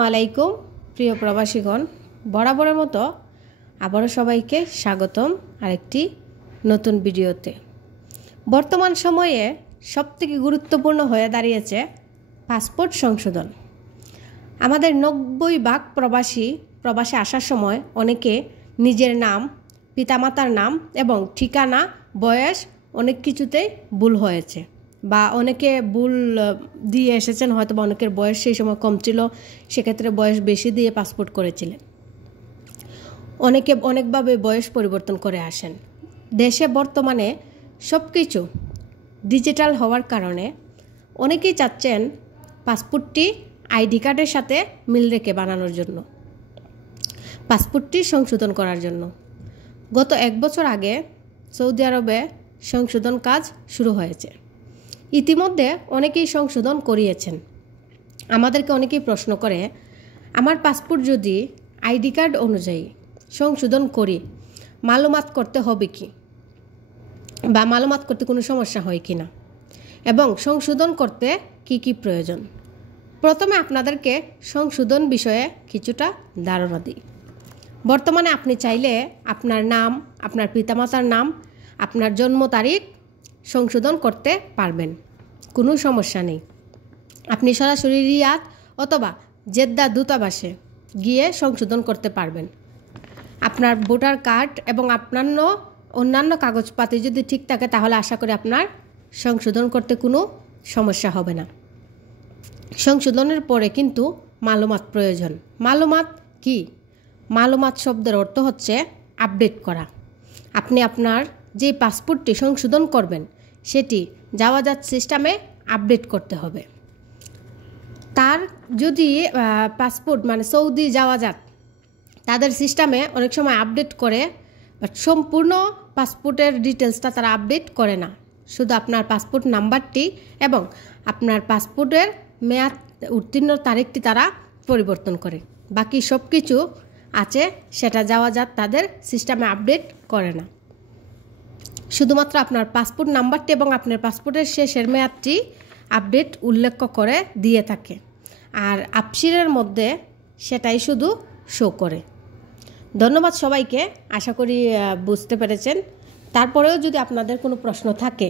আলাইকুম প্রিয় প্রবাসীগণ, বরাবরের মতো আবারও সবাইকে স্বাগতম আরেকটি নতুন ভিডিওতে। বর্তমান সময়ে সবথেকে গুরুত্বপূর্ণ হয়ে দাঁড়িয়েছে পাসপোর্ট সংশোধন। আমাদের 90% প্রবাসে আসার সময় অনেকে নিজের নাম, পিতামাতার নাম এবং ঠিকানা, বয়স অনেক কিছুতেই ভুল হয়েছে বা অনেকে ভুল দিয়ে এসেছেন, হয়তো বা অনেকের বয়স সেই সময় কম ছিল, সেক্ষেত্রে বয়স বেশি দিয়ে পাসপোর্ট করেছিলেন। অনেকে অনেকভাবে বয়স পরিবর্তন করে আসেন। দেশে বর্তমানে সব কিছু ডিজিটাল হওয়ার কারণে অনেকেই চাচ্ছেন পাসপোর্টটি আইডি কার্ডের সাথে মিল রেখে বানানোর জন্য, পাসপোর্টটি সংশোধন করার জন্য। গত 1 বছর আগে সৌদি আরবে সংশোধন কাজ শুরু হয়েছে। ইতিমধ্যে অনেকেই সংশোধন করিয়েছেন। আমাদেরকে অনেকেই প্রশ্ন করে, আমার পাসপোর্ট যদি আইডি কার্ড অনুযায়ী সংশোধন করি, মালুমাত করতে হবে কি, বা মালুমাত করতে কোনো সমস্যা হয় কি না, এবং সংশোধন করতে কি কি প্রয়োজন। প্রথমে আপনাদেরকে সংশোধন বিষয়ে কিছুটা ধারণা দিই। বর্তমানে আপনি চাইলে আপনার নাম, আপনার পিতামাতার নাম, আপনার জন্ম তারিখ সংশোধন করতে পারবেন, কোনো সমস্যা নেই। আপনি সরাসরি রিয়াদ অথবা জেদ্দা দূতাবাসে গিয়ে সংশোধন করতে পারবেন। আপনার ভোটার কার্ড এবং আপনার অন্যান্য কাগজপাতি যদি ঠিক থাকে, তাহলে আশা করি আপনার সংশোধন করতে কোনো সমস্যা হবে না। সংশোধনের পরে কিন্তু মালুমাত প্রয়োজন। মালুমাত কি? মালুমাত শব্দের অর্থ হচ্ছে আপডেট করা। আপনি আপনার যে পাসপোর্টটি সংশোধন করবেন সেটি যাওয়াজাত সিস্টেমে আপডেট করতে হবে। তার যদি পাসপোর্ট মানে সৌদি যাওয়াজাত তাদের সিস্টেমে অনেক সময় আপডেট করে, বাট সম্পূর্ণ পাসপোর্টের ডিটেলসটা তারা আপডেট করে না। শুধু আপনার পাসপোর্ট নাম্বারটি এবং আপনার পাসপোর্টের মেয়াদ উত্তীর্ণ তারিখটি তারা পরিবর্তন করে। বাকি সব কিছু আছে সেটা যাওয়াজাত তাদের সিস্টেমে আপডেট করে না। শুধুমাত্র আপনার পাসপোর্ট নাম্বারটি এবং আপনার পাসপোর্টের শেষের মেয়াদটি আপডেট উল্লেখ করে দিয়ে থাকে, আর আপসিরের মধ্যে সেটাই শুধু শো করে। ধন্যবাদ সবাইকে, আশা করি বুঝতে পেরেছেন। তারপরেও যদি আপনাদের কোনো প্রশ্ন থাকে